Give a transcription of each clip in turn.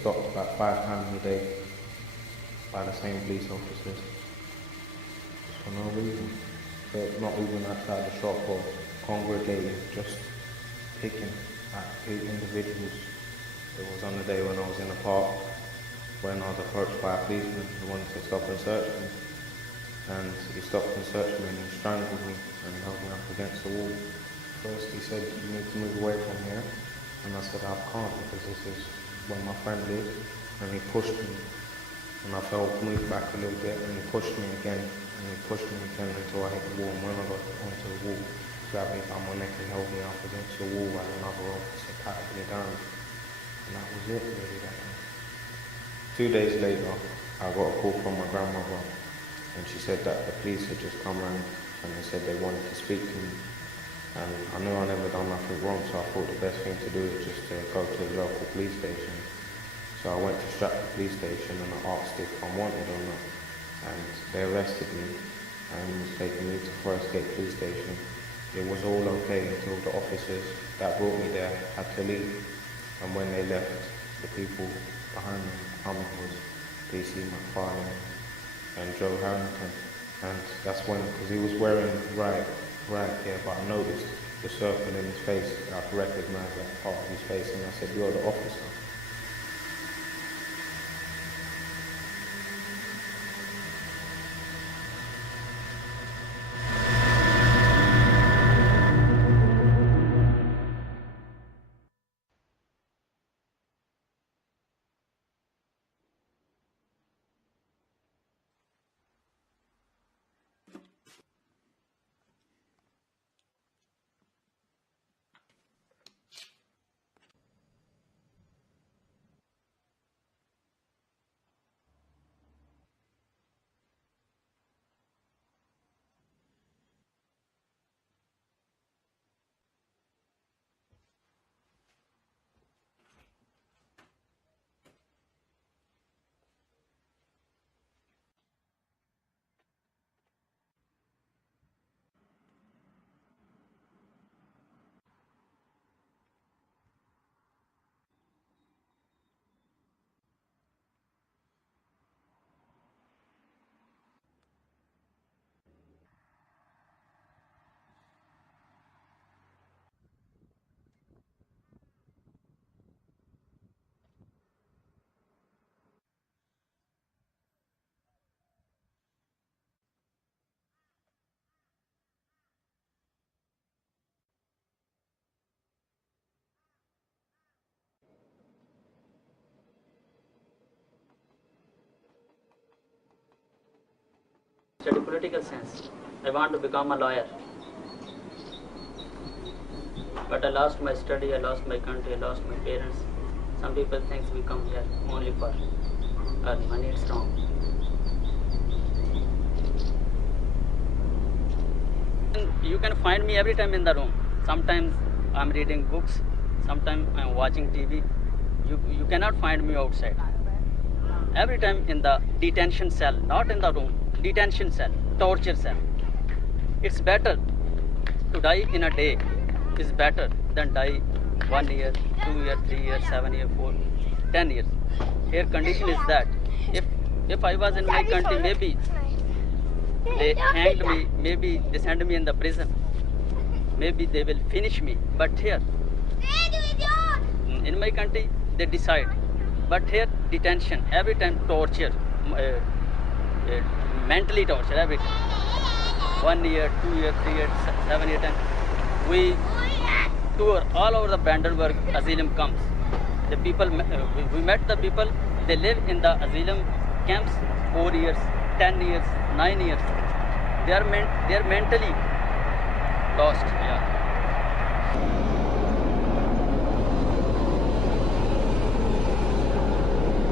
stopped about 5 times a day by the same police officers, just for no reason. They're not even outside the shop or congregating, just picking at individuals. It was on the day when I was in the park, when I was approached by a policeman who wanted to stop and search me. And he stopped and searched me and he strangled me and held me up against the wall. First he said, "You need to move away from here." And I said, "I can't, because this is where my friend lives." And he pushed me. And I moved back a little bit, and he pushed me again. And he pushed me again until I hit the wall. And when I got onto the wall, he grabbed me by my neck and held me up against the wall while another officer patted me down. And that was it, really, that day. 2 days later, I got a call from my grandmother. And she said that the police had just come round and they said they wanted to speak to me. And I knew I never done nothing wrong, so I thought the best thing to do is just to go to the local police station. So I went to Stratford police station and I asked if I'm wanted or not. And they arrested me and was taking me to Forest Gate police station. It was all okay until the officers that brought me there had to leave. And when they left, the people behind me was PC McFarlane and Joe Harrington, and that's when, because he was wearing right here, but I noticed the circle in his face. I recognized that part of his face, and I said, "You're the officer." Study political science. I want to become a lawyer. But I lost my study, I lost my country, I lost my parents. Some people think we come here only for earn money. It's wrong. You can find me every time in the room. Sometimes I'm reading books, sometimes I'm watching TV. You cannot find me outside. Every time in the detention cell, not in the room. Detention cell, torture cell. It's better to die in a day is better than die 1 year, 2 years, 3 years, 7 years, 4, 10 years. Here condition is that if I was in my country, maybe they hanged me, maybe they send me in the prison, maybe they will finish me. But here, in my country, they decide. But here, detention, every time torture. Mentally torture every time. 1 year, 2 years, 3 years, 7 years. We tour all over the Brandenburg asylum camps. The people, we met the people. They live in the asylum camps 4 years, 10 years, 9 years. They are mentally lost. Yeah.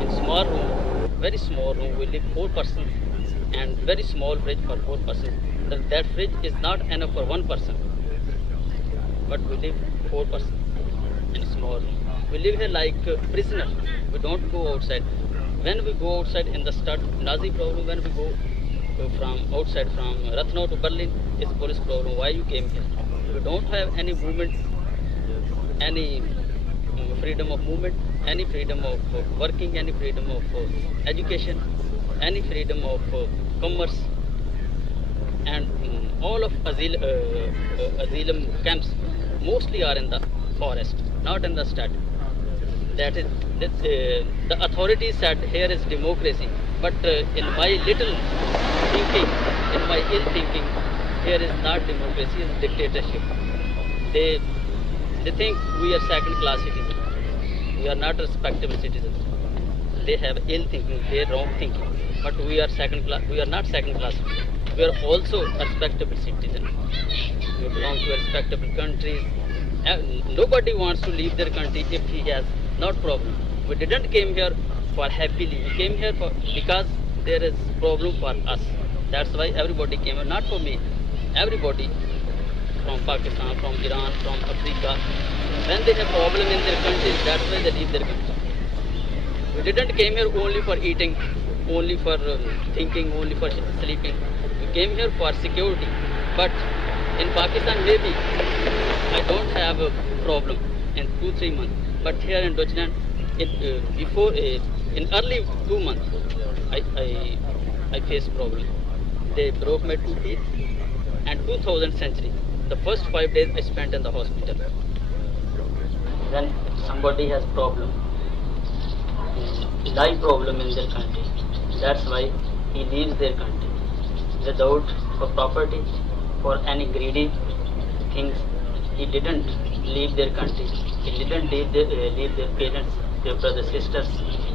In small room, very small room, we live 4 persons. And very small fridge for 4 persons. That fridge is not enough for 1 person. But we live 4 persons in a small room. We live here like prisoners. We don't go outside. When we go outside in the start, Nazi problem, when we go from outside, from Rathnau to Berlin, is police problem. Why you came here? We don't have any movement, any freedom of movement, any freedom of working, any freedom of education, any freedom of commerce, and all of asylum camps mostly are in the forest, not in the state. That is, the authorities said here is democracy, but in my little thinking, in my ill thinking, here is not democracy, it's dictatorship. They think we are second-class citizens. We are not respectable citizens. They have ill thinking, they are wrong thinking. But we are second-class. We are not second-class. We are also respectable citizens. We belong to respectable countries. Nobody wants to leave their country if he has not problem. We didn't came here for happily. We came here because there is problem for us. That's why everybody came here. Not for me. Everybody from Pakistan, from Iran, from Africa. When they have problem in their countries, that's why they leave their country. We didn't came here only for eating, only for thinking, only for sleeping. We came here for security. But in Pakistan, maybe I don't have a problem in 2-3 months. But here in Deutschland, in early 2 months, I faced problem. They broke my 2 teeth, and 2000th century. The first 5 days I spent in the hospital. When somebody has problem, life problem in their country, that's why he leaves their country without for property, for any greedy things. He didn't leave their country. He didn't leave their parents, their brothers, sisters.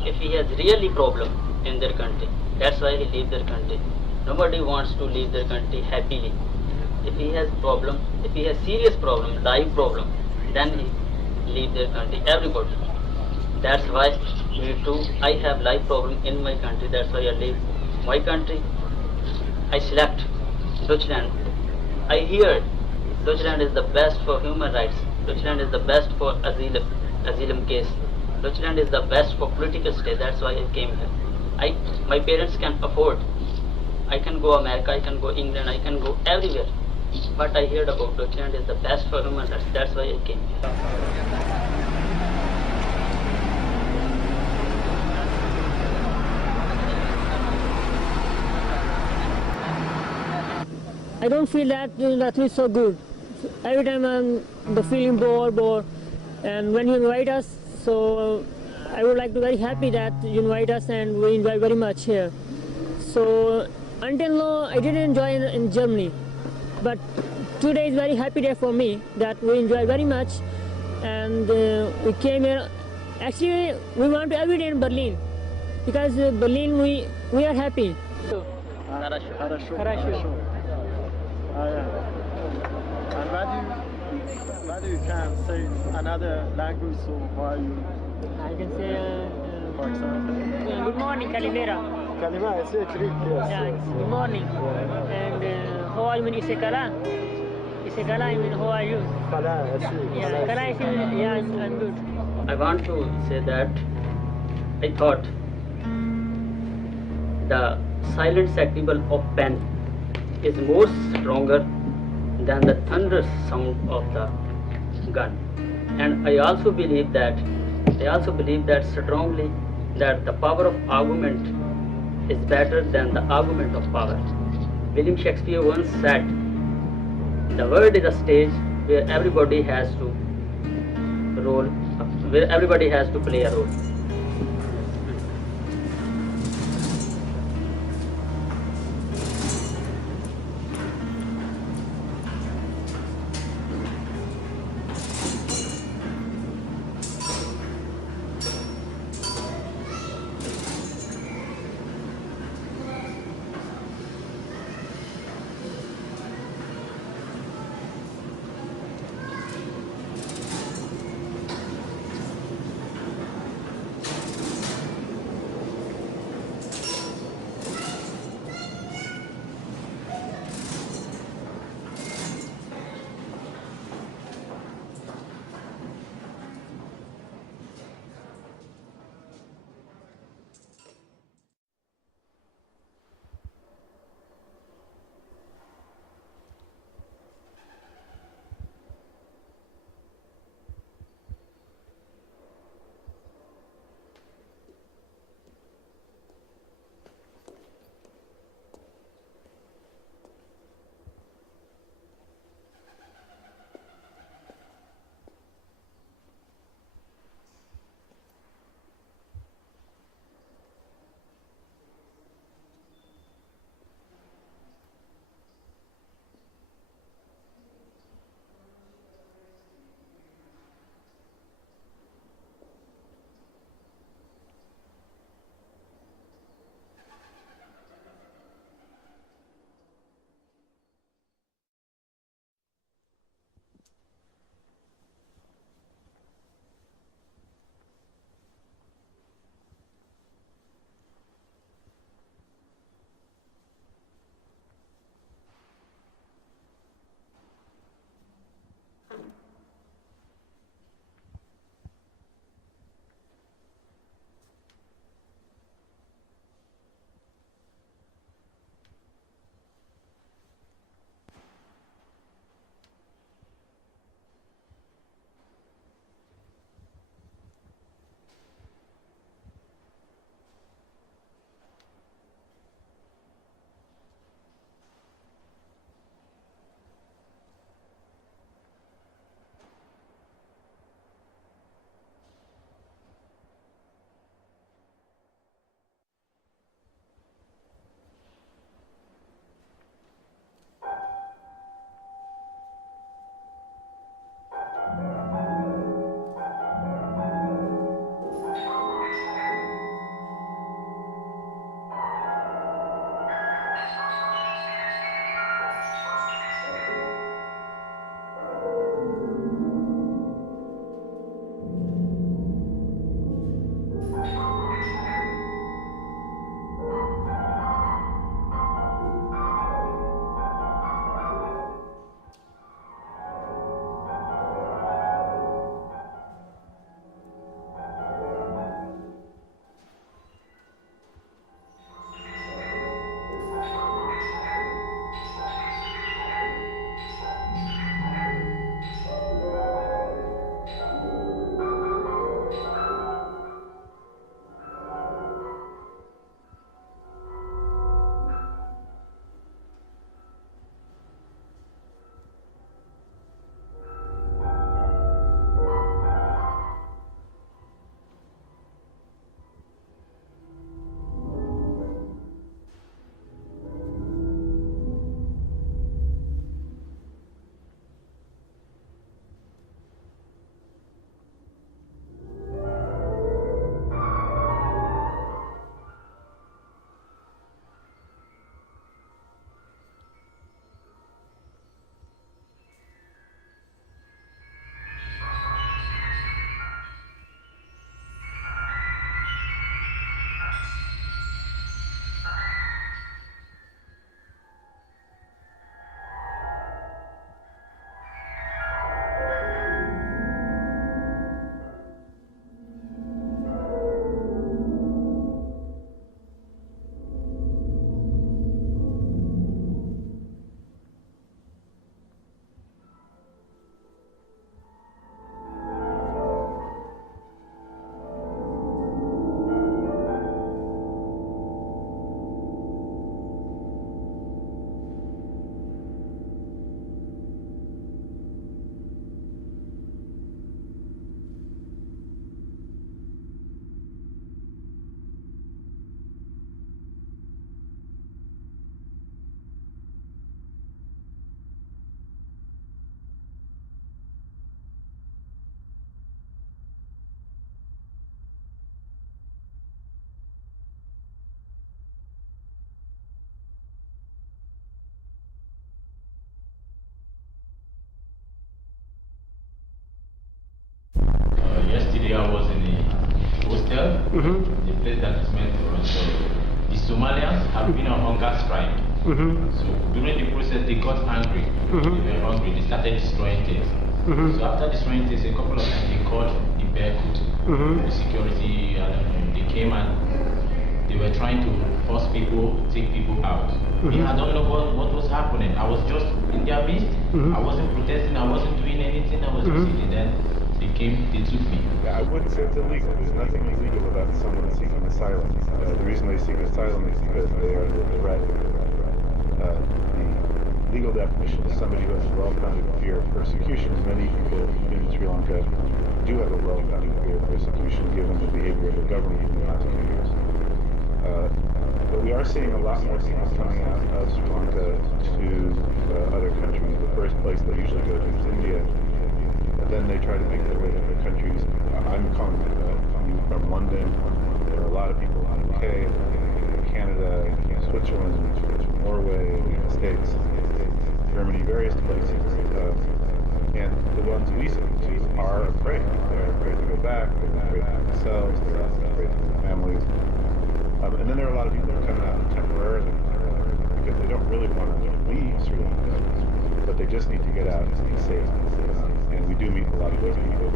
If he has really problem in their country, that's why he leave their country. Nobody wants to leave their country happily. If he has problem, if he has serious problem, life problem, then he leave their country. Everybody. That's why me too. I have life problem in my country. That's why I leave my country. I select Deutschland. I hear Deutschland is the best for human rights. Deutschland is the best for asylum case. Deutschland is the best for political stay. That's why I came here. My parents can afford. I can go America, I can go England, I can go everywhere. But I heard about Deutschland is the best for human rights. That's why I came here. I don't feel that nothing is so good. Every time I'm feeling bored, and when you invite us, so I would like to very happy that you invite us and we enjoy very much here. So until now I didn't enjoy in Germany, but today is very happy day for me that we enjoy very much, and we came here. Actually, we want to every day in Berlin because Berlin we are happy. Хорошо. And whether you can say another language, so why you, I can say for example, good morning, Kalimera. Kalima, I say trick, yes. Yeah, good morning. And how are you? Isekala. I mean, how are you? Kala, I see. Yeah, Kala, I see. Yeah, I'm good. I want to say that I thought the silent spectacle of pen is more stronger than the thunderous sound of the gun. And I also believe that strongly that the power of argument is better than the argument of power. William Shakespeare once said, the world is a stage where everybody has to play a role. the place that is meant to run. So the Somalians have been on hunger strike. So during the process, they got angry. They were hungry. They started destroying things. So after destroying things, a couple of times they called the Berkut, the security. I don't know. They came and they were trying to force people, take people out. Me, I don't know what was happening. I was just in their midst. I wasn't protesting. I wasn't doing anything. I was just sitting. Then they came. They took me. Yeah, I wouldn't say it's illegal. There's nothing illegal about someone seeking asylum. The reason they seek asylum is because they are under threat. The legal definition is somebody who has a well-founded fear of persecution. Many people in Sri Lanka do have a well-founded fear of persecution given the behavior of the government in the last few years. But we are seeing a lot more people coming out of Sri Lanka to other countries. The first place they usually go to is India. Then they try to make their way to other countries. I'm calling you from London. There are a lot of people in the UK, Canada, Switzerland, Norway, the United States, Germany, various places. And the ones we send to are afraid. They're afraid to go back, they're afraid for themselves, they're afraid for their families. And then there are a lot of people who are coming out temporarily because they don't really want to leave Sri Lanka, but they just need to get out and be safe. And we do meet a lot of those people.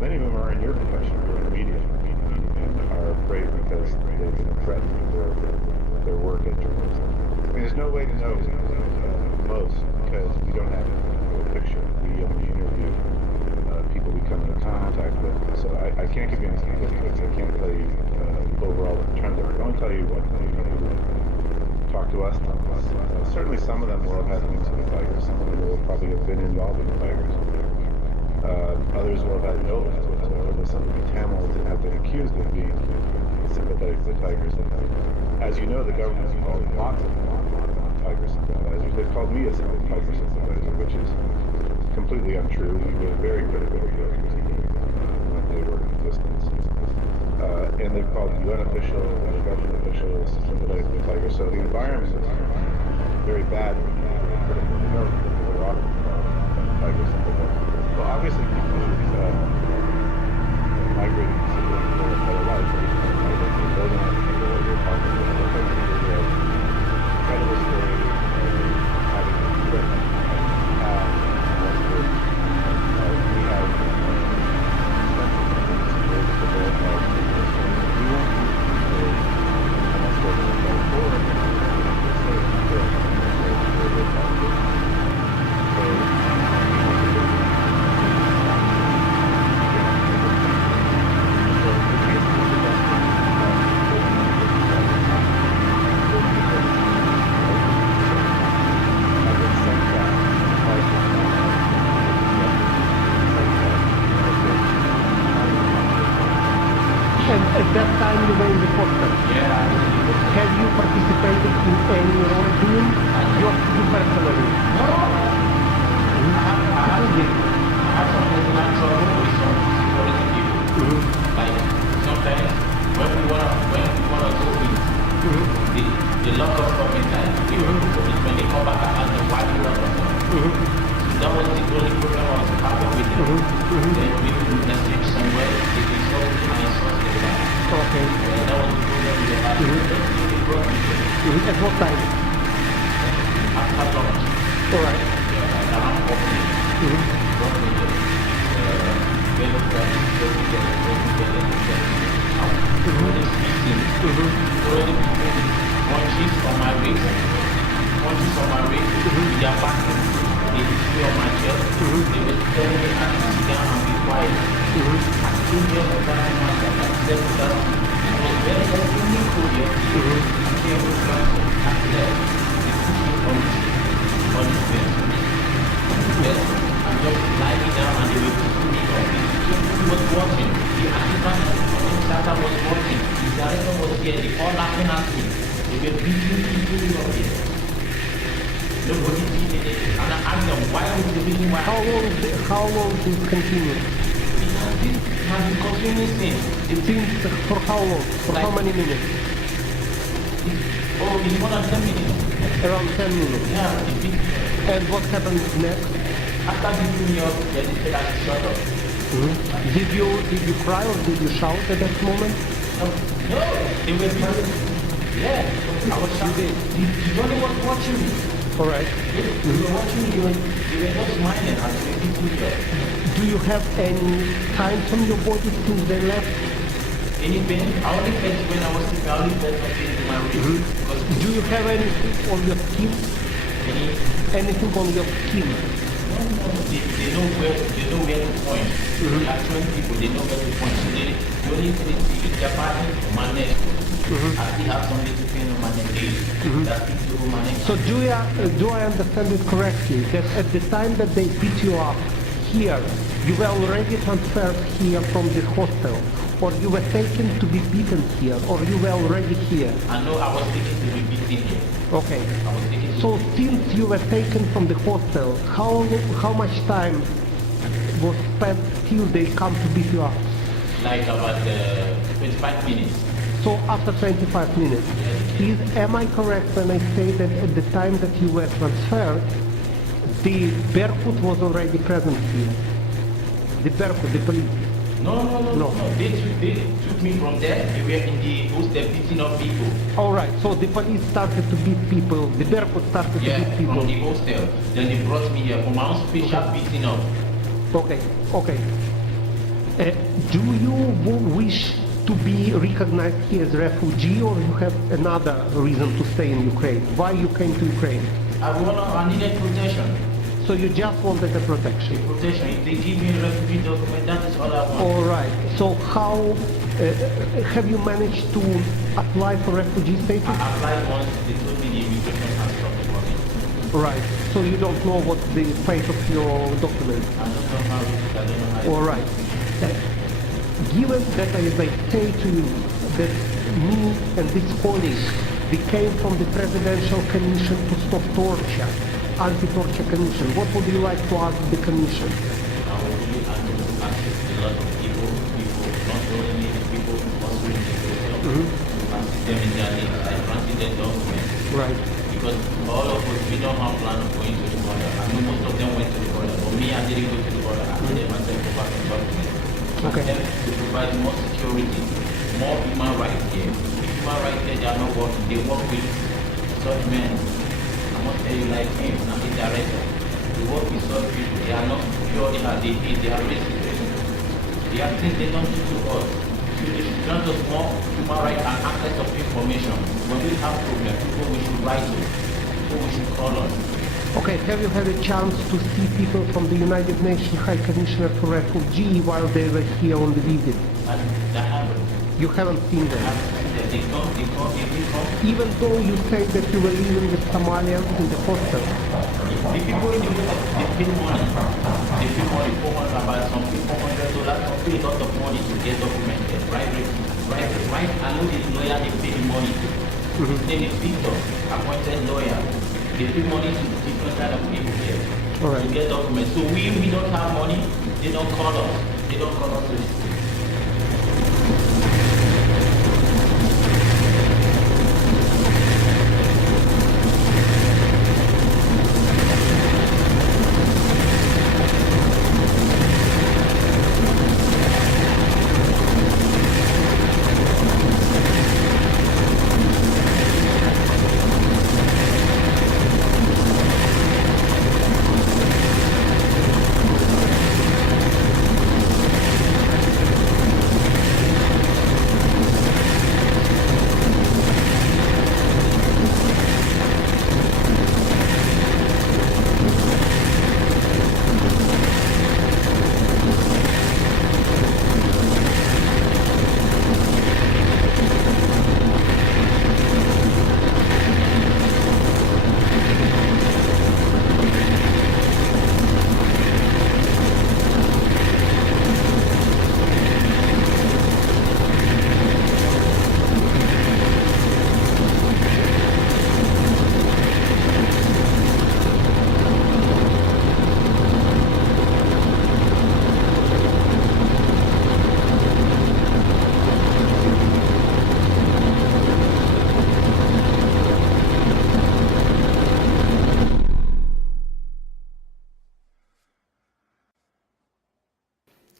Many of them are in your profession, or in media, and are afraid because they've been threatened for their work as journalists. I mean, there's no way to know most because we don't have a picture. We only interview people we come into contact with. So I can't give you any statistics. I can't tell you overall what the trends are. I can only tell you what people who talk to us tell us. Certainly some of them will have had links to the Tigers. Some of them will probably have been involved in the Tigers. Others will have had no links whatsoever. Some of the Tamils that have been accused of being sympathetic to the Tigers. As you know, the government has called lots of Tiger sympathizers. They've called me a Tiger sympathizer, which is completely untrue. We were very critical of the when they were in existence. And they've called UN officials, government officials, sympathetic to the Tigers. So the environment is very bad. Critical. We know people are often called Tiger sympathizers. Well, obviously people who've migrated to Sri Lanka for a better life. Those are not people that we're talking about. Incredible story of having equipment and how most of we have we won't use people unless they're going to go forward At that time you were in the hospital. Yeah. Have you participated in any wrongdoing? You personally? No. I have some personal trouble with some security people. Like sometimes when we wanna go in, they lock us up inside. When they come back and ask them why you lock us up. That was the only problem I was having with them. Then we could escape somewhere. They saw me and I saw them. Okay. That was the problem we had. They brought me. At what time? After lunch. Alright. Around 4 p.m. Brought me there. Very already punches on my waist. Punches on my waist. With their back. They hit me on my chest. They were telling me I should sit down and be quiet. I came here for that man that I said to that. It was very extremely cool yesterday. I came with my I left. They put me on his bed. Yes, I'm just lying down and they were putting me on it. He was watching. The assistant administrator was watching. The director was here. They all laughing at me. They were beating me up here. Nobody did it. And I asked them, why was the reason why? How long did it continue? It has been continuing since. Since for how long? For how many minutes? It's more than 10 minutes. Around 10 minutes. Yeah, it beat me. And what happened next? After beating me up, they said I should shut up. Did you cry or did you shout at that moment? No, they were beating. Yeah, I was shouting. The only was watching me. All right. They were watching me. They were not smiling as they were beating me up. Do you have any signs on your body since they left? Any pain? I only felt when I was sleeping. I only felt something in my wrist. Because Do you have anything on your skin? Anything on your skin? they know where to point. There are 20 people, they know where to point. So they only see their body on my neck. I still have some little pain on my neck. That's people on my neck. So do I understand it correctly that at the time that they beat you up here, you were already transferred here from the hostel, or you were taken to be beaten here, or you were already here? I know I was taken to be beaten here. Okay. I was taken to So since you were taken from the hostel, how much time was spent till they come to beat you up? like about 25 minutes. So after 25 minutes, am I correct when I say that at the time that you were transferred, the barefoot was already present here? The barefoot, the police? No. They took me from there. They were in the hostel beating up people. All right, so the police started to beat people, the barefoot started to beat people. From the hostel. Then they brought me here for my own special beating up. Okay. Do you wish to be recognized here as a refugee, or you have another reason to stay in Ukraine? Why you came to Ukraine? I needed protection. So you just wanted a protection? Protection. If they give me a refugee document, that is all I want. All right. So how have you managed to apply for refugee status? I applied once. They told me the immigration has stopped working. Right. So you don't know what the fate of your document? I don't know how it is. All right. Given that, as I say to you, that me and this colleague, we came from the Presidential Commission to Stop Torture, Anti-Torture Commission. What would you like to ask the Commission? I would really like to assist a lot of people, not only the people also in the hotel, assist them in their needs, like granting their documents. Right. Because all of us, we don't have plan of going to the border. I know most of them went to the border, but me, I didn't go to the border. I did myself go back to documents. Okay. And to provide more security, more human rights here. Human rights here, they are not working. They work with such men. I must tell you, like him, I'm the director. They work with such people. They are not pure, they hate, they are racist. They are things they don't do to us. So they should grant us more human rights and access of information. When we have problems, people we should write to, people we should call us. Okay, have you had a chance to see people from the United Nations High Commissioner for Refugees while they were here on the visit? I haven't. You haven't seen them? They come. Even though you say that you were living with Somalians in the hostel? The people in the world, they pay money. They pay money, 400, about some people $400, some pay a lot of money to get documented. Right? I know this lawyer, they pay the money to. His name is Victor, appointed lawyer. They pay money to different kind of people here to get documents. So we don't have money, they don't call us. They don't call us to this.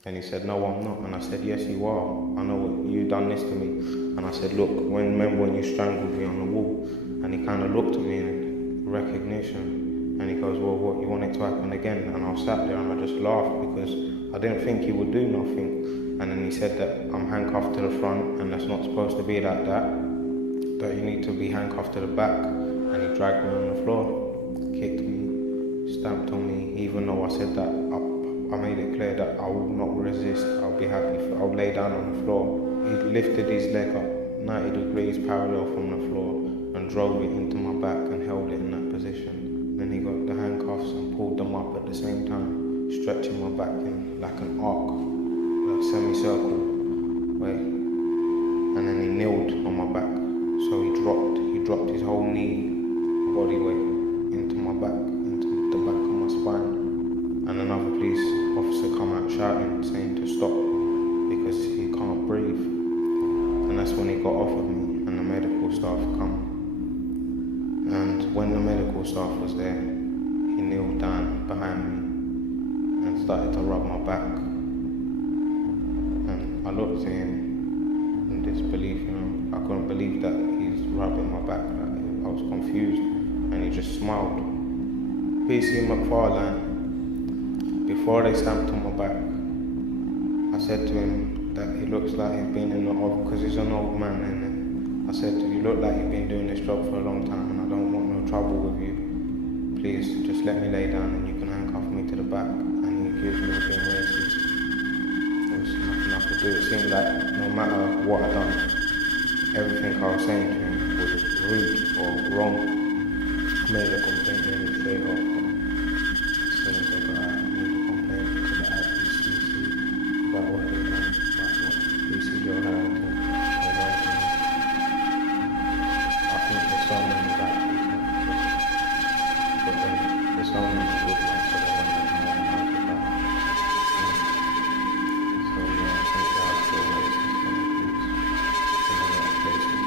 And he said, no, I'm not. And I said, yes, you are. I know you done this to me. And I said, look, remember when you strangled me on the wall? And he kind of looked at me in recognition. And he goes, well, what, you want it to happen again? And I sat there and I just laughed because I didn't think he would do nothing. And then he said that I'm handcuffed to the front and that's not supposed to be like that. That you need to be handcuffed to the back. And he dragged me on the floor, kicked me, stamped on me, even though I said that I made it clear that I will not resist. I'll be happy. I'll lay down on the floor. He lifted his leg up 90 degrees parallel from the floor and drove it into my back and held it in that position. Then he got the handcuffs and pulled them up at the same time, stretching my back in like an arc, like semicircle way. And then he kneeled on my back. So he dropped his whole knee, body weight into my back, into the back of my spine. And another police officer come out shouting, saying to stop because he can't breathe. And that's when he got off of me and the medical staff come. And when the medical staff was there, he kneeled down behind me and started to rub my back. And I looked at him in disbelief, you know. I couldn't believe that he's rubbing my back. I was confused and he just smiled. PC McFarlane. Before they stamped on my back, I said to him that he looks like he's been in the old, because he's an old man, and I said, you look like you've been doing this job for a long time and I don't want no trouble with you. Please, just let me lay down and you can handcuff me to the back. And he accused me of being racist. There was nothing I could do. It seemed like no matter what I'd done, everything I was saying to him was rude or wrong. I made a complaint really straight off. As soon as I got out, I made a complaint to the IPCC about what they done, about what PC Joe had. I think there's so many bad people, but then there's so many good ones, so they want to know about it. So yeah, I think there are still racist communities in a lot of places.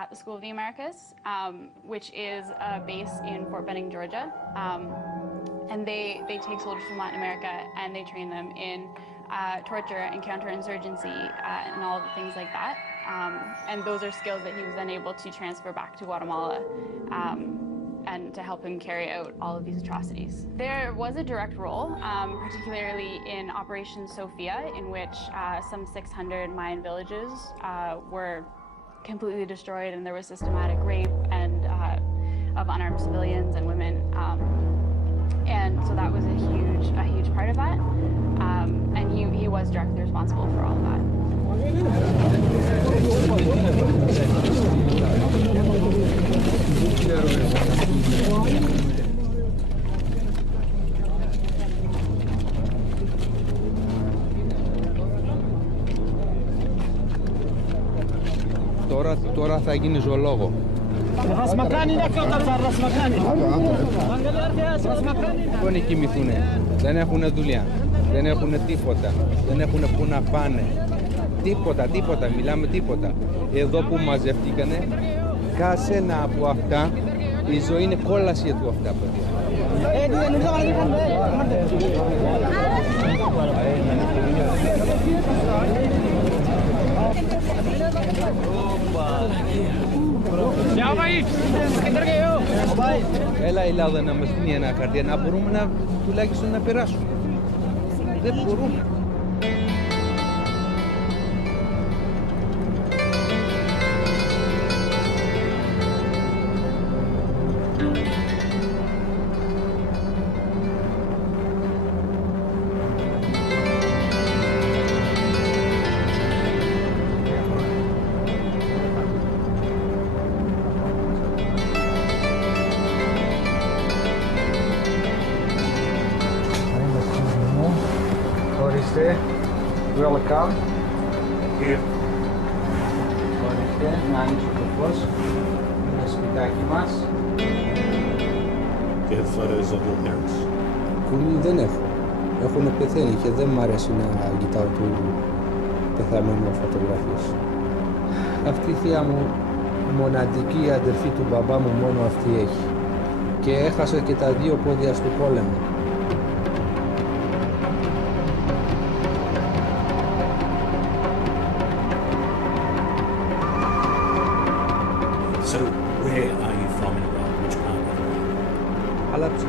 at the School of the Americas, which is a base in Fort Benning, Georgia. And they take soldiers from Latin America and they train them in torture and counterinsurgency and all the things like that. And those are skills that he was then able to transfer back to Guatemala and to help him carry out all of these atrocities. There was a direct role, particularly in Operation Sophia, in which some 600 Mayan villages were completely destroyed, and there was systematic rape and of unarmed civilians and women. And so that was a huge part of that. And he was directly responsible for all of that. Τώρα θα γίνει ζωολόγο. Πού κοιμηθούνε, δεν έχουν δουλειά, δεν έχουν τίποτα, δεν έχουν πού να πάνε. Τίποτα, μιλάμε τίποτα. Εδώ που μαζευτήκανε, κάθε ένα από αυτά, η ζωή είναι κόλαση του αυτά, παιδιά. Έλα η Ελλάδα να μας δίνει ένα χαρτί, να μπορούμε τουλάχιστον να περάσουμε. Δεν μπορούμε. Welcome. Here. Ορίστε, να ανοίξω το φως. Είναι σπιτάκι μας. Do you have photos of your parents? Δεν έχω. Έχουν πεθαίνει και δεν μ' αρέσει να κοιτάω του πεθαμένου φωτογραφίες. Αυτή η θεία μου, μοναδική αδερφή του μπαμπά μου, μόνο αυτή έχει. Και έχασε και τα δύο πόδια στο πόλεμο. So, where are you from in Iraq? Which part of Iraq? Halabja.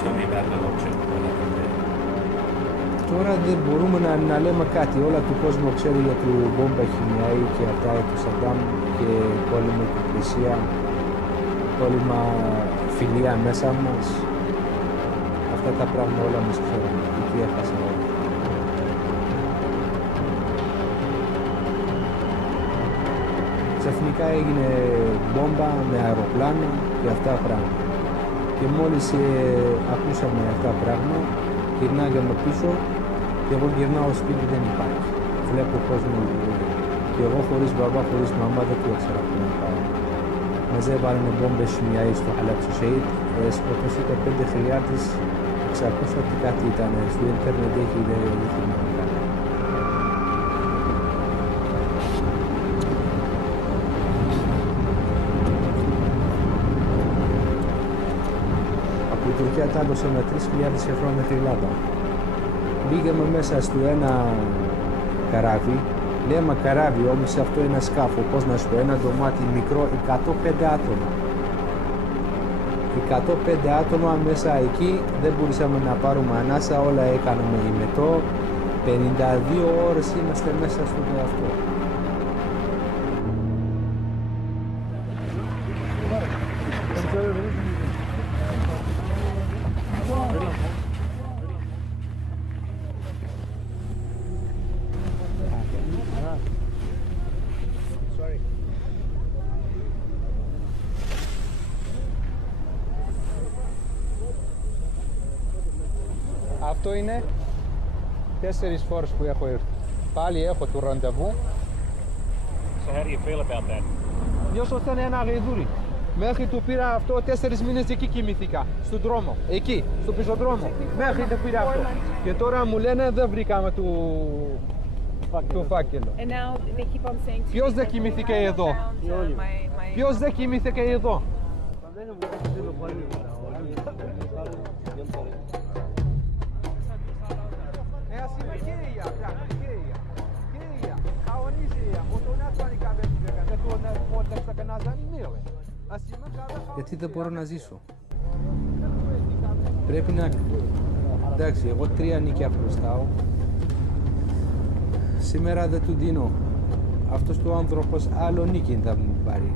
Tell me about Halabja. What happened there? Τώρα δεν μπορούμε να λέμε κάτι. Όλα του κόσμου ξέρει για του μπόμπα χημιαή και αυτά του Σαντάμ και πόλεμο υποκρισία, πόλεμα φιλία μέσα μας. Αυτά τα πράγματα όλα μας ξέρουν. Εκεί έχασα όλα. Ξαφνικά έγινε μπόμπα με αεροπλάνα και αυτά πράγματα. Και μόλις ακούσαμε αυτά τα πράγματα, γυρνάγαμε πίσω και εγώ γυρνάω σπίτι, δεν υπάρχει. Βλέπω κόσμο και εγώ χωρίς μπαμπά, χωρίς μαμά δεν το ήξερα που να πάω. Μαζεύανε μπόμπες χημιαί στο Ανλters-Experimental, σκοτώσατε 5.600 και κάτι ήταν στο ίντερνετ, έχει δεν θυμάμαι καλά. Η Τουρκία τα έδωσε με 3.000 ευρώ με την Ελλάδα. Μπήκαμε μέσα στο ένα καράβι, λέμε καράβι όμως σε αυτό ένα σκάφο, πώς να σου πω, ένα δωμάτι μικρό, 105 άτομα. 105 άτομα μέσα εκεί, δεν μπορούσαμε να πάρουμε ανάσα, όλα έκαναμε ημετό, 52 ώρες είμαστε μέσα στο αυτό. Αυτό είναι 4 φορές που έχω έρθει. Πάλι έχω το ραντεβού. So how do you feel about that? Νιώσω σαν ένα γαϊδούρι. Μέχρι του πήρα αυτό 4 μήνες εκεί κοιμηθήκα. Στον δρόμο. Εκεί, στο πεζοδρόμο. Μέχρι του πήρα αυτό. Και τώρα μου λένε δεν βρήκαμε το φάκελο. And now they keep on saying to Ποιος me δεν that κοιμήθηκε I εδώ? found, my Ποιος δεν κοιμήθηκε εδώ? Γιατί δεν μπορώ να ζήσω. Πρέπει να... Εντάξει, εγώ 3 νίκια χρωστάω. Σήμερα δεν του δίνω. Αυτός του άνθρωπος άλλο νίκη θα μου πάρει.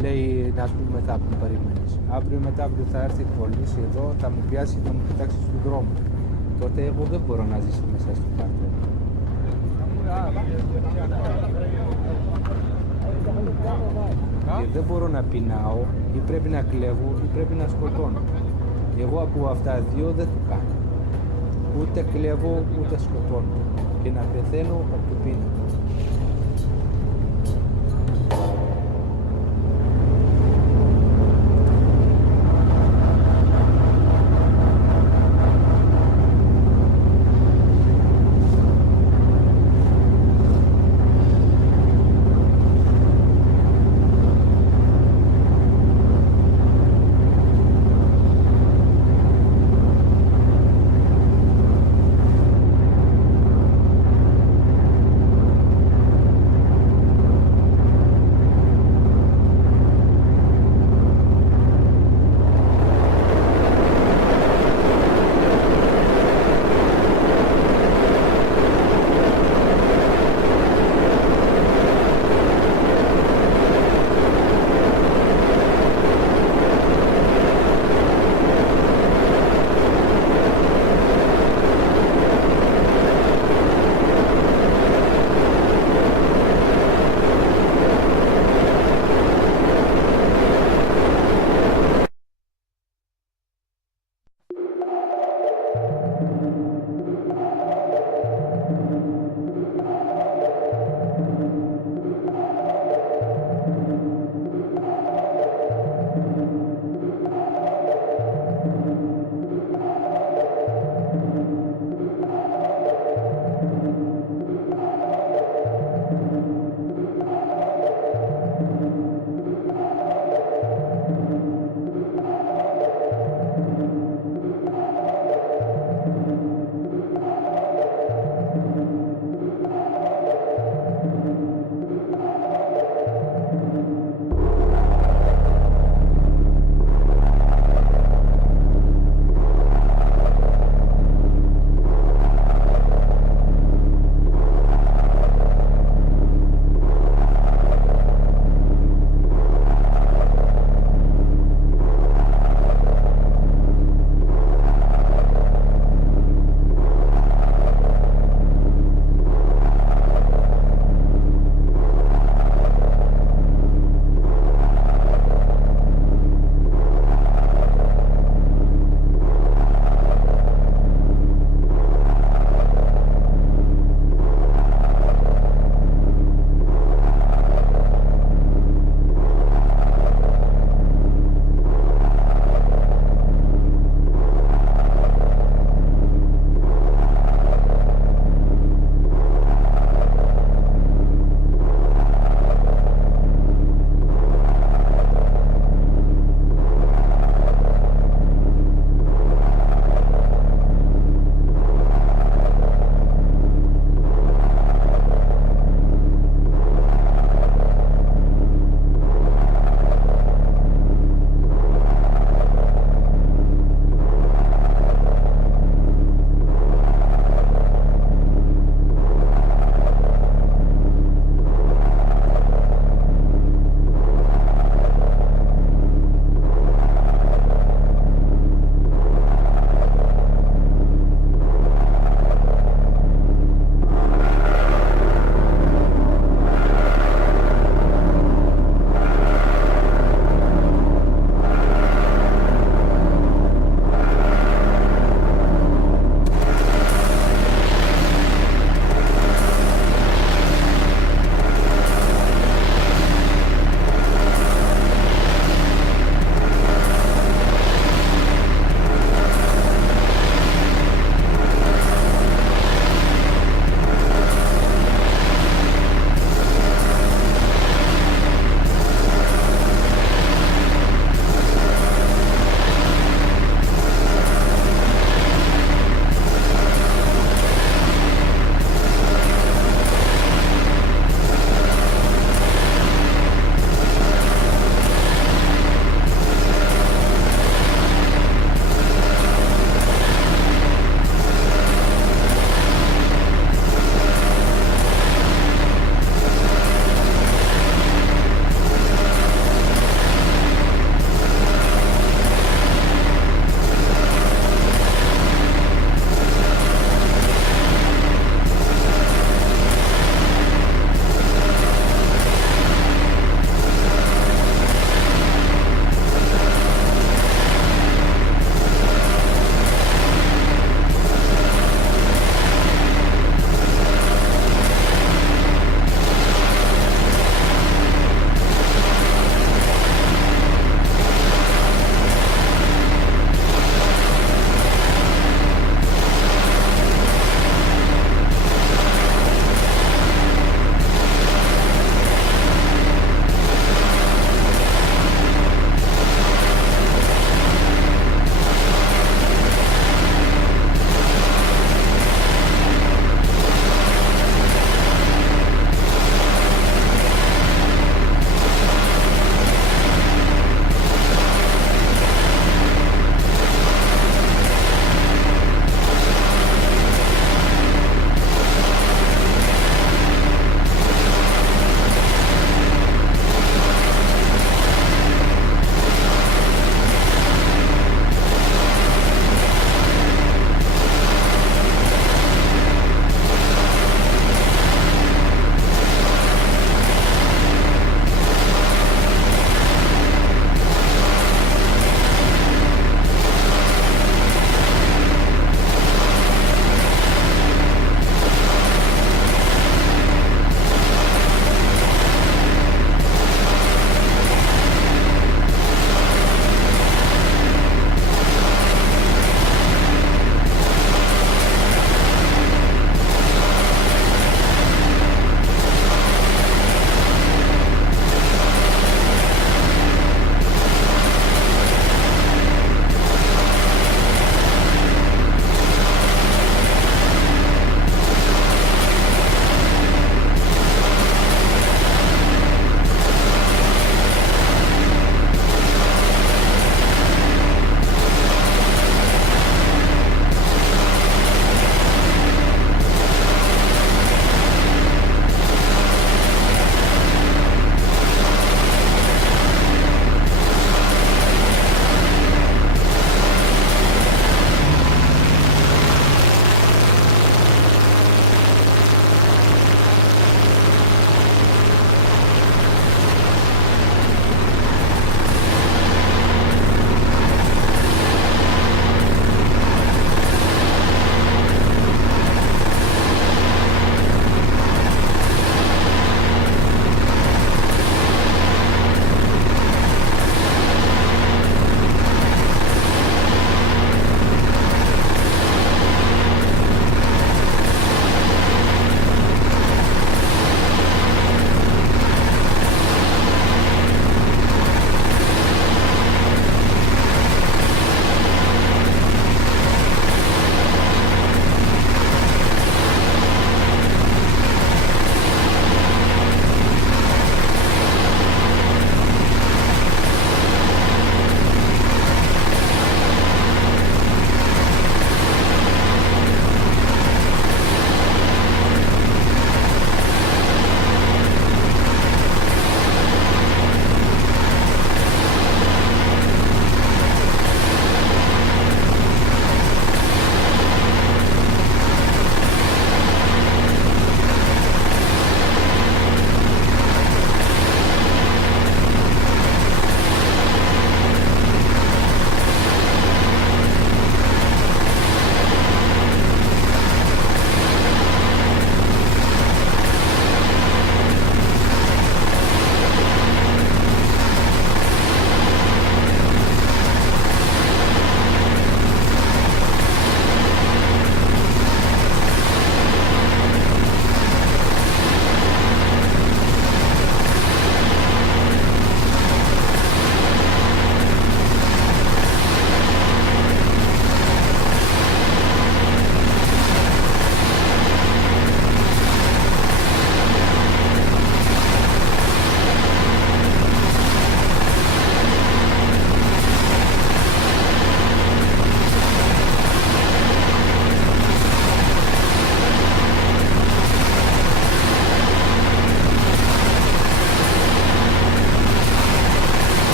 Λέει να σου πούμε μετά που περιμένεις. Αύριο μετά αύριο θα έρθει η πολίση εδώ, θα μου πιάσει, θα μου κοιτάξει στον δρόμο. Τότε εγώ δεν μπορώ να ζήσω μέσα στο κάρτερ. Δεν μπορώ να πεινάω, ή πρέπει να κλέβω, ή πρέπει να σκοτώνω. Εγώ από αυτά δύο δεν το κάνω. Ούτε κλέβω, ούτε σκοτώνω. Και να πεθαίνω από το πείνα.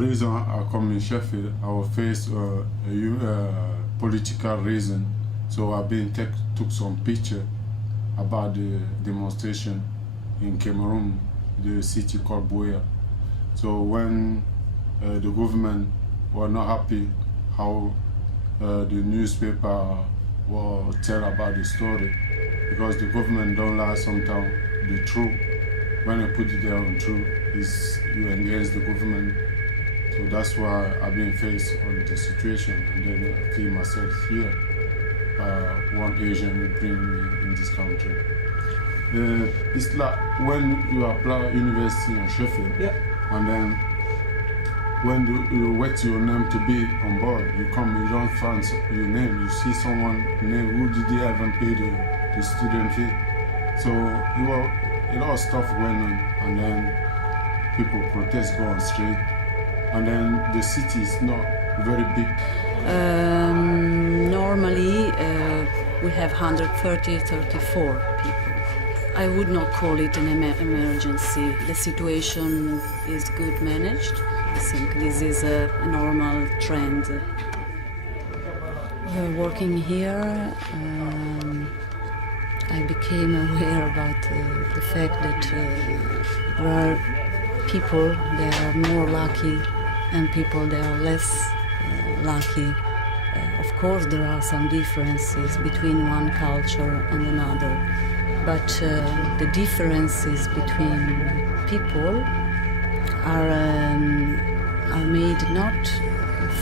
reason I come in Sheffield, I will face political reason. So I've been took some picture about the demonstration in Cameroon, the city called Buea. So when the government were not happy how the newspaper will tell about the story, because the government don't lie sometimes the truth. When you put it there on truth, is you against the government. So that's why I've been faced on the situation, and then I feel myself here. One Asian will bring me in this country. It's like when you apply university in Sheffield, and then when you wait your name to be on board, you come, you don't find your name, you see someone name who did they even pay the student fee. So you have a lot of stuff going on, and then people protest, go on street, and then the city is not very big. Normally we have 134 people. I would not call it an emergency. The situation is good managed. I think this is a normal trend. Working here, I became aware about the fact that there are people that are more lucky and people that are less lucky. Of course, there are some differences between one culture and another, but the differences between people are made not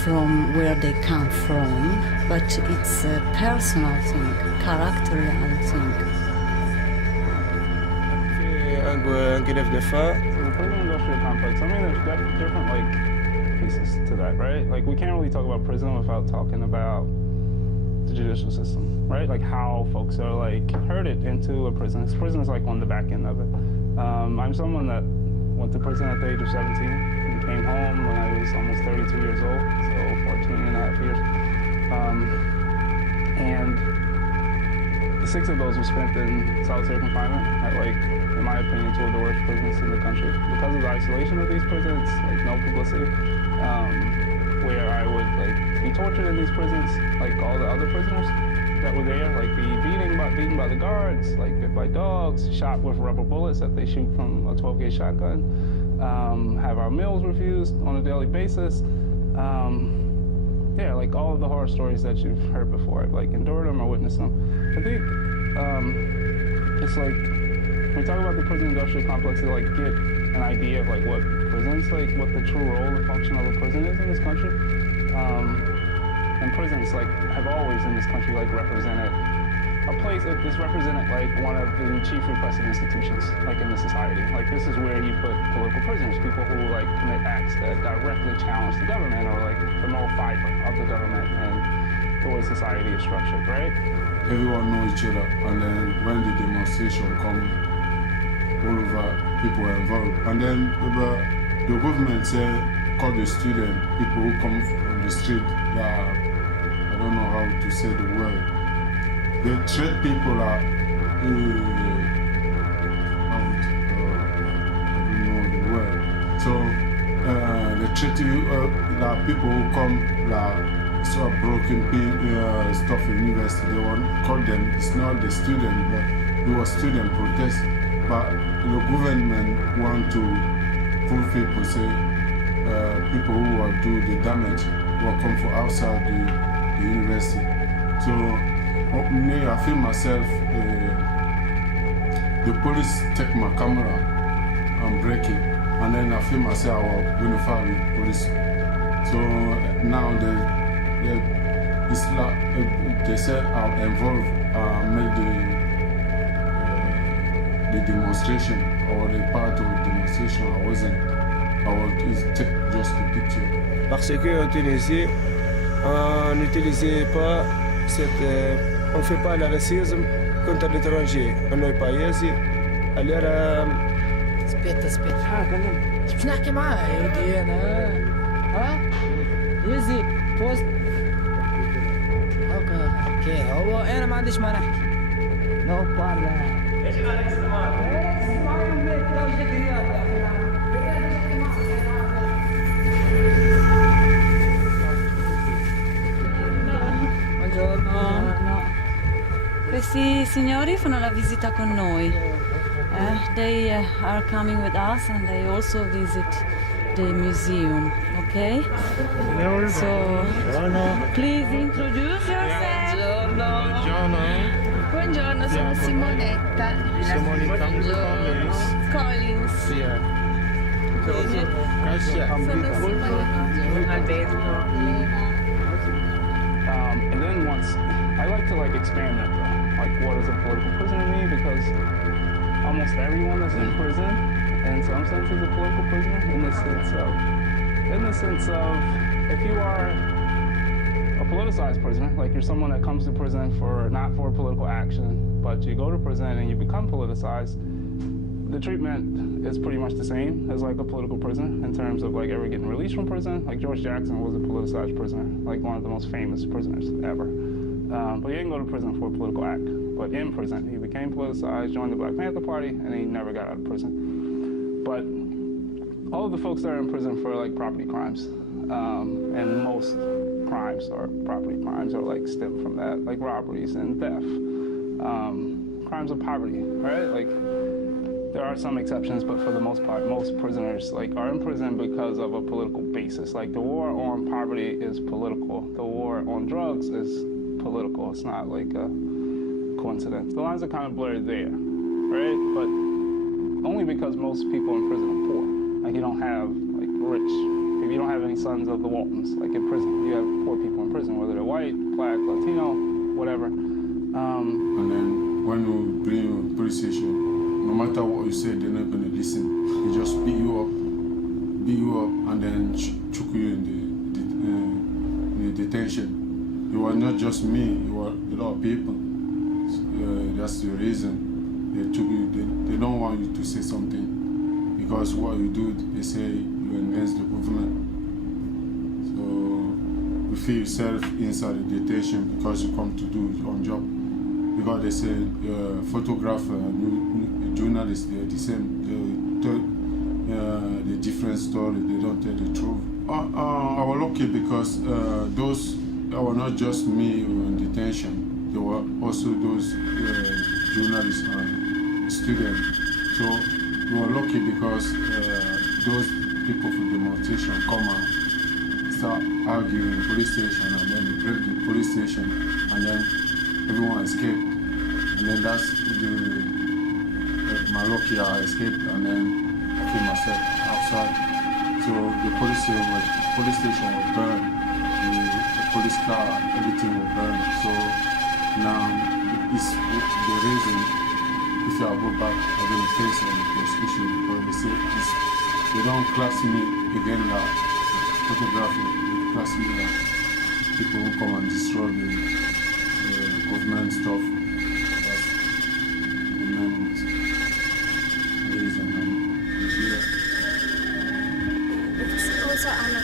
from where they come from, but it's a personal thing, characterial thing. The prison industrial complex, I mean, there's different pieces to that, right? We can't really talk about prison without talking about the judicial system, right? How folks are herded into a prison. Prison is on the back end of it. I'm someone that went to prison at the age of 17 and came home when I was almost 32 years old, so 14 and a half years. And 6 of those were spent in solitary confinement at, in my opinion, 2 of the worst prisons in the country. Because of the isolation of these prisons, no publicity, where I would be tortured in these prisons, all the other prisoners that were there, be beaten by the guards, bit by dogs, shot with rubber bullets that they shoot from a 12-gauge shotgun, have our meals refused on a daily basis. Yeah, all of the horror stories that you've heard before, I've endured them or witnessed them. I think it's when we talk about the prison industrial complex, to get an idea of what prisons, what the true role and function of a prison is in this country. And prisons have always in this country represented a place that is represented one of the chief repressive institutions in the society. This is where you put political prisoners, people who commit acts that directly challenge the government or the moral fiber of the government and the way society is structured, right? Everyone knows each other, and then when the demonstration comes, all over people are involved. And then the government call the student, people who come from the street that I don't know how to say the word. They treat people like I don't know the word. So they treat like people who come broken stuff in university. They won't call them. It's not the student, but it was student protest. But the government want to prove people, people who will do the damage will come from outside the university. So me, I feel myself, the police take my camera and break it, and then I feel myself going to fight with police. So now it's they said I'll involve, make the demonstration or the part of the demonstration. I wasn't. I was take just a picture. Parce qu'en Tunisie, on n'utilisait pas on ne fait pas le racisme contre l'étranger. On est païsi. Alors اسبت مش نحكي معاه يا ودي انا يزي بوست اوكي هو انا ما عنديش ما نحكي نو بارلا ايش مالك استماع معايا البيت لو جيت رياض signori fanno la visita con noi. They are coming with us and they also visit the museum, okay? So, please introduce yourself. Buongiorno, sono Simonetta. Collins. Sono Simonetta. And then once, I like to like expand that though. Like, what is a political prisoner to me? Because almost everyone that's in prison, in some sense, is a political prisoner. In the sense of, if you are a politicized prisoner, like you're someone that comes to prison for not for political action, but you go to prison and you become politicized, the treatment is pretty much the same as like a political prisoner in terms of like ever getting released from prison. Like George Jackson was a politicized prisoner, like one of the most famous prisoners ever. But he didn't go to prison for a political act. But in prison, he became politicized, joined the Black Panther Party, and he never got out of prison. But all of the folks that are in prison for like property crimes, and most crimes or property crimes are like stem from that, like robberies and theft, crimes of poverty, right? Like, there are some exceptions, but for the most part, most prisoners like are in prison because of a political basis. Like the war on poverty is political. The war on drugs is political. It's not like a coincidence. The lines are kind of blurred there, right? But only because most people in prison are poor. Like you don't have like rich. If you don't have any sons of the Waltons, like in prison, you have poor people in prison, whether they're white, black, Latino, whatever. And then when you bring you to police station, no matter what you say, they're not going to listen. They just beat you up, and then chuck you in the detention. You are not just me, you are a lot of people. That's the reason they took you. They don't want you to say something because what you do, they say you're against the government. So you feel yourself inside the detention because you come to do your own job. Because they say photographer, journalists, they're the same. They tell the different story. They don't tell the truth. I was lucky because those were not just me in detention. There were also those journalists and students. So we were lucky because those people from demonstration come and start arguing in the police station, and then they break the police station, and then everyone escaped. And then that's my lucky I escaped, and then I found myself outside. So the police station was burned, the police car, everything was burned. So now it's the reason if I go back, I will face any prosecution because they say they don't class me again like photography, they class me like people who come and destroy the government stuff. It's also an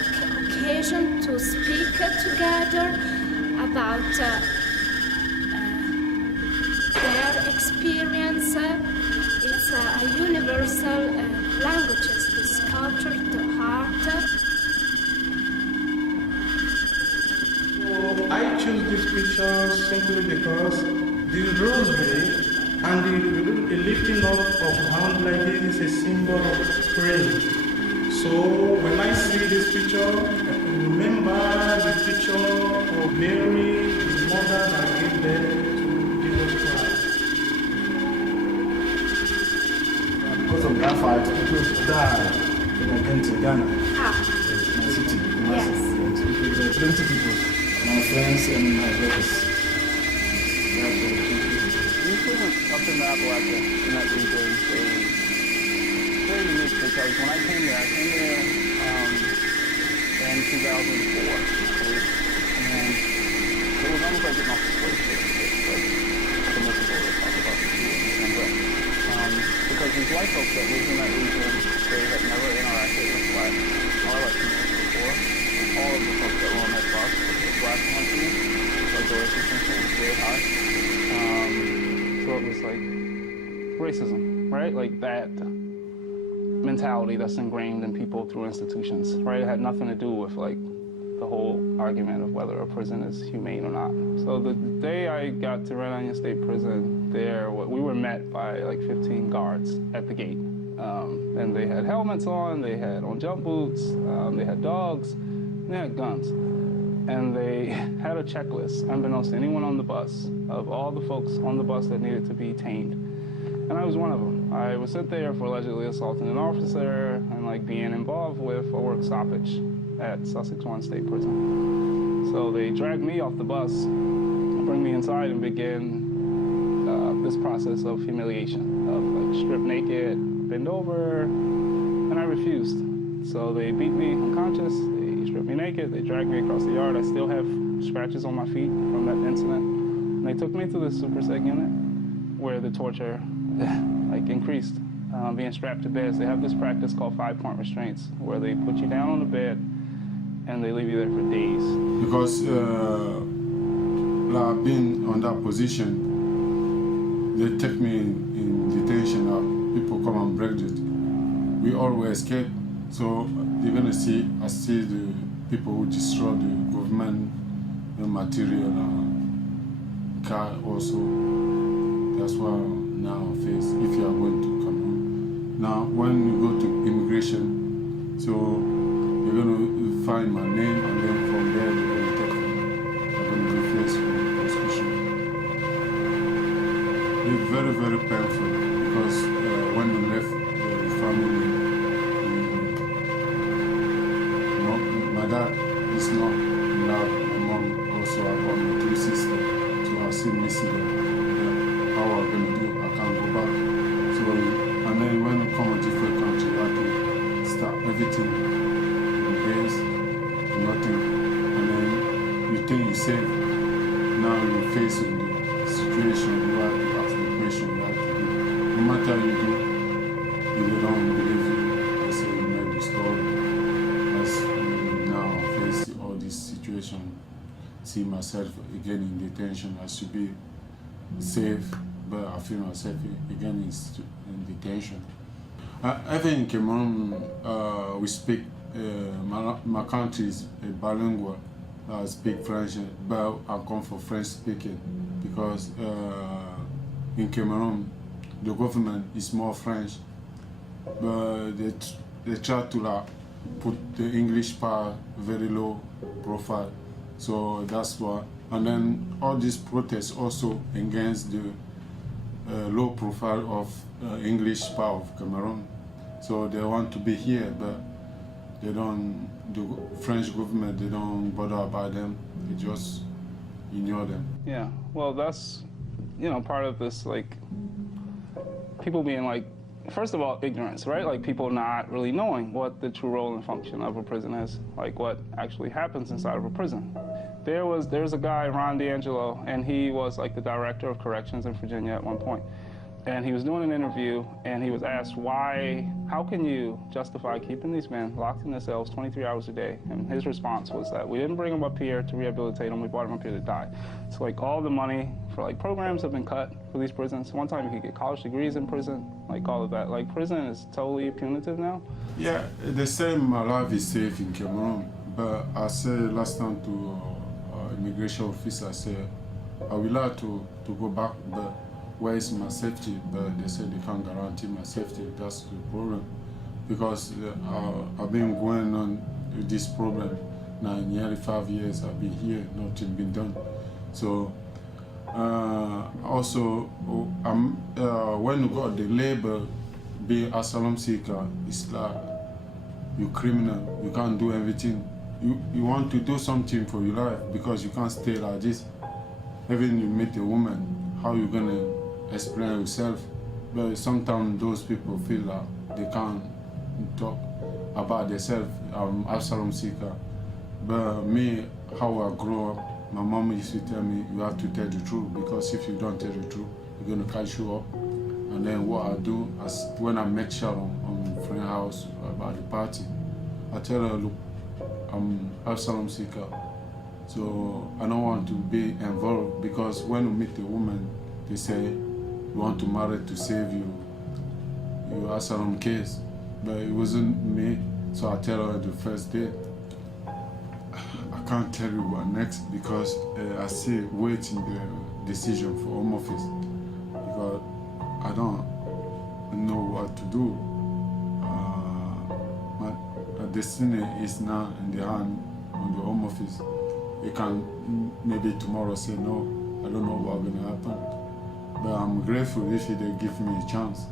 occasion to speak together about their experience. It's a universal language, the sculpture, the art. I choose this picture simply because the rosary and the lifting up of hand like this is a symbol of prayer. So when I see this picture, I remember the picture of Mary, the mother that gave birth to Jesus Christ. Because of that fight, people died when I came to Ghana. My city, there are plenty of people, my friends and my brothers. Up in the Appalachia, in that region, is very unique because when I came there in 2004, and it was almost like getting off the slave ship. Like, permissible to talk about the two in the same breath. Because these white folks that lived in that region, they had never interacted with black or Latinos before. All of the folks that were on that bus were black and Latino, like the racism tension was very high. So it was like racism, right? Like that mentality that's ingrained in people through institutions, right? It had nothing to do with like the whole argument of whether a prison is humane or not. So the day I got to Red Onion State Prison, there, we were met by like 15 guards at the gate. And they had helmets on, they had on jump boots, they had dogs, and they had guns. And they had a checklist, unbeknownst to anyone on the bus, of all the folks on the bus that needed to be tamed. And I was one of them. I was sent there for allegedly assaulting an officer and like being involved with a work stoppage at Sussex 1 State Prison. So they dragged me off the bus, bring me inside, and begin this process of humiliation, of like strip naked, bend over, and I refused. So they beat me unconscious, they stripped me naked, they dragged me across the yard. I still have scratches on my feet from that incident. And they took me to the super seg unit where the torture like increased, being strapped to beds. They have this practice called 5-point restraints where they put you down on the bed and they leave you there for days. Because like being on that position, they take me in detention. People come and break it. We always escape. So you're gonna see, I see the people who destroy the government material and car also. That's why now I face if you are going to come home. Now when you go to immigration, so you're gonna find my name and then from there they're gonna take me. I'm gonna be faced with prosecution. It's very, very painful because when you left the family, my dad is not allowed, my mom also, I got my 2 sisters, so I see missing them. How am I going to do? I can't go back. So, and then when you come to a different country, you have to start everything in base, nothing, and then you think you're safe. Now you're facing the situation, you have to ask the question, you have to do. No matter how you do, if they don't believe you, they say you made the story. Situation, see myself again in detention. I should be safe, but I feel myself again in detention. Even in Cameroon, we speak, my country is bilingual. I speak French, but I come from French speaking because in Cameroon, the government is more French, but they try to put the English part very low profile, so that's why. And then all these protests also against the low profile of English part of Cameroon. So they want to be here, but they don't. The French government, they don't bother about them. They just ignore them. Yeah, well, that's part of this, like people being like. First of all, ignorance, right? Like people not really knowing what the true role and function of a prison is, like what actually happens inside of a prison. There's a guy, Ron D'Angelo, and he was like the director of corrections in Virginia at one point. And he was doing an interview, and he was asked how can you justify keeping these men locked in their cells 23 hours a day? And his response was that we didn't bring them up here to rehabilitate them, we brought them up here to die. So like all the money for like programs have been cut for these prisons. One time you could get college degrees in prison, like all of that. Like prison is totally punitive now. Yeah, they say my life is safe in Cameroon, but I said last time to immigration officer, I said, I would like to go back, but where is my safety? But they said they can't guarantee my safety. That's the problem. Because I've been going on with this problem now nearly 5 years. I've been here, nothing been done. So also, when you got the label, being asylum seeker, it's like you're criminal. You can't do everything. You want to do something for your life because you can't stay like this. Even you meet a woman, how you gonna explain yourself? But sometimes those people feel like they can't talk about themselves. I'm asylum seeker. But me, how I grew up, my mom used to tell me, you have to tell the truth, because if you don't tell the truth, you're gonna catch you up. And then what I do, when I met Sharon on friend house about the party, I tell her, look, I'm asylum seeker. So I don't want to be involved, because when you meet a woman, they say, you want to marry to save your asylum case. But it wasn't me, so I tell her the first day, I can't tell you what next, because I still waiting the decision for Home Office. but I don't know what to do. My destiny is now in the hand of the Home Office. They can maybe tomorrow say no, I don't know what's going to happen. But I'm grateful if they give me a chance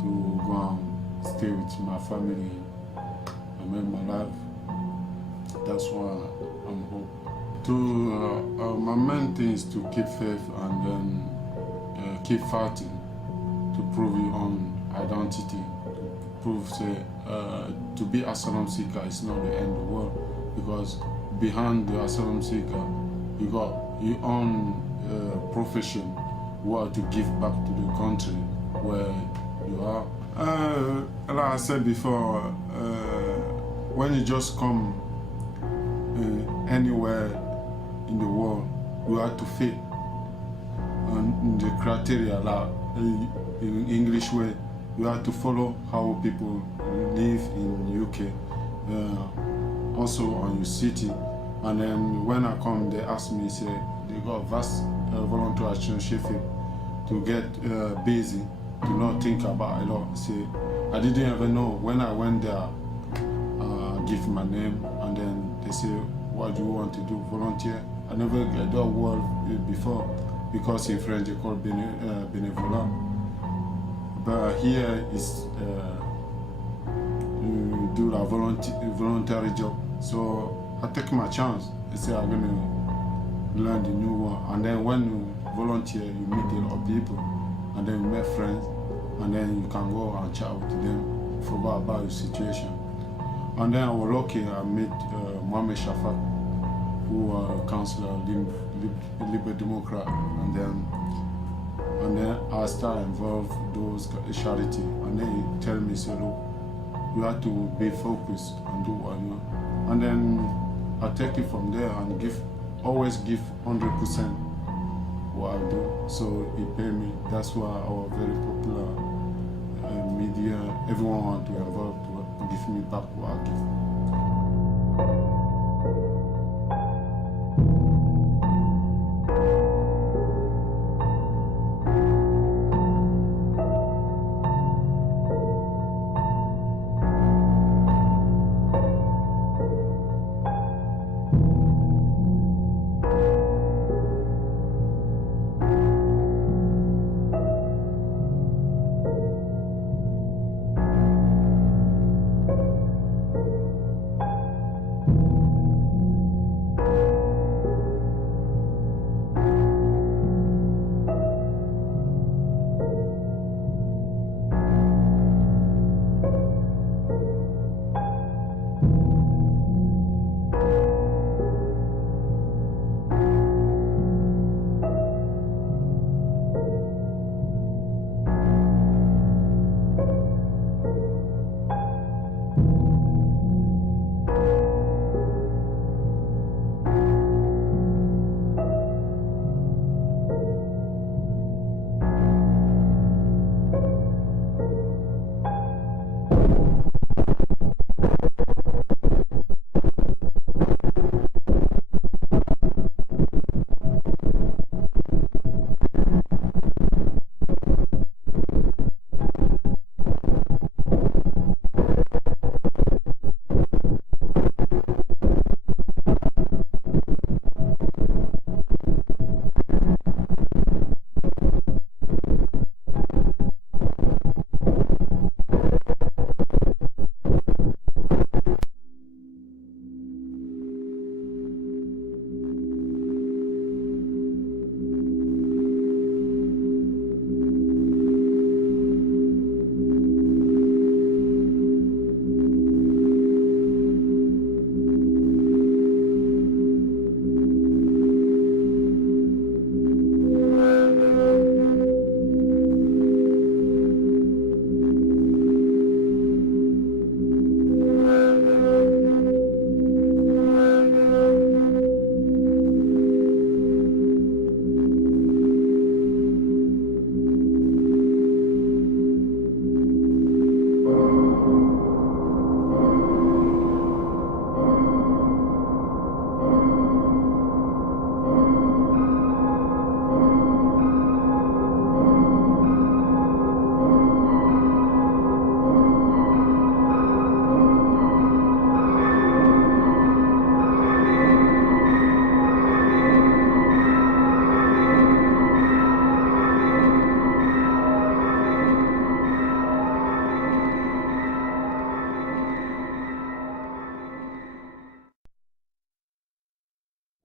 to go and stay with my family and make my life. That's why I'm hoping. My main thing is to keep faith and then keep fighting to prove your own identity, to prove to be asylum seeker is not the end of the world, because behind the asylum seeker you got your own profession, what to give back to the country where you are. Like I said before, when you just come anywhere in the world, you have to fit and the criteria, like in English way, you have to follow how people live in UK, also on your city. And then when I come, they ask me, say, they got vast volunteer action Sheffield to get busy, to not think about a lot. Say, I didn't even know when I went there, give my name, and then they say, what do you want to do? Volunteer? I never get that word before, because in French they call it bénévolat. But here is you do a voluntary job. So I take my chance. I say I'm gonna learn the new one, and then when you volunteer, you meet a lot of people, and then you make friends, and then you can go and chat with them, forget about your situation. And then I was lucky, I met Mohamed Shafak, who was a councillor, Liberal Democrat, and then I started involved those charity, and then he tell me, say, look, you have to be focused and do what you want. And then I take it from there and always give 100% what I do. So he pay me. That's why I was very popular. Media, everyone want to involve to give me back what I give.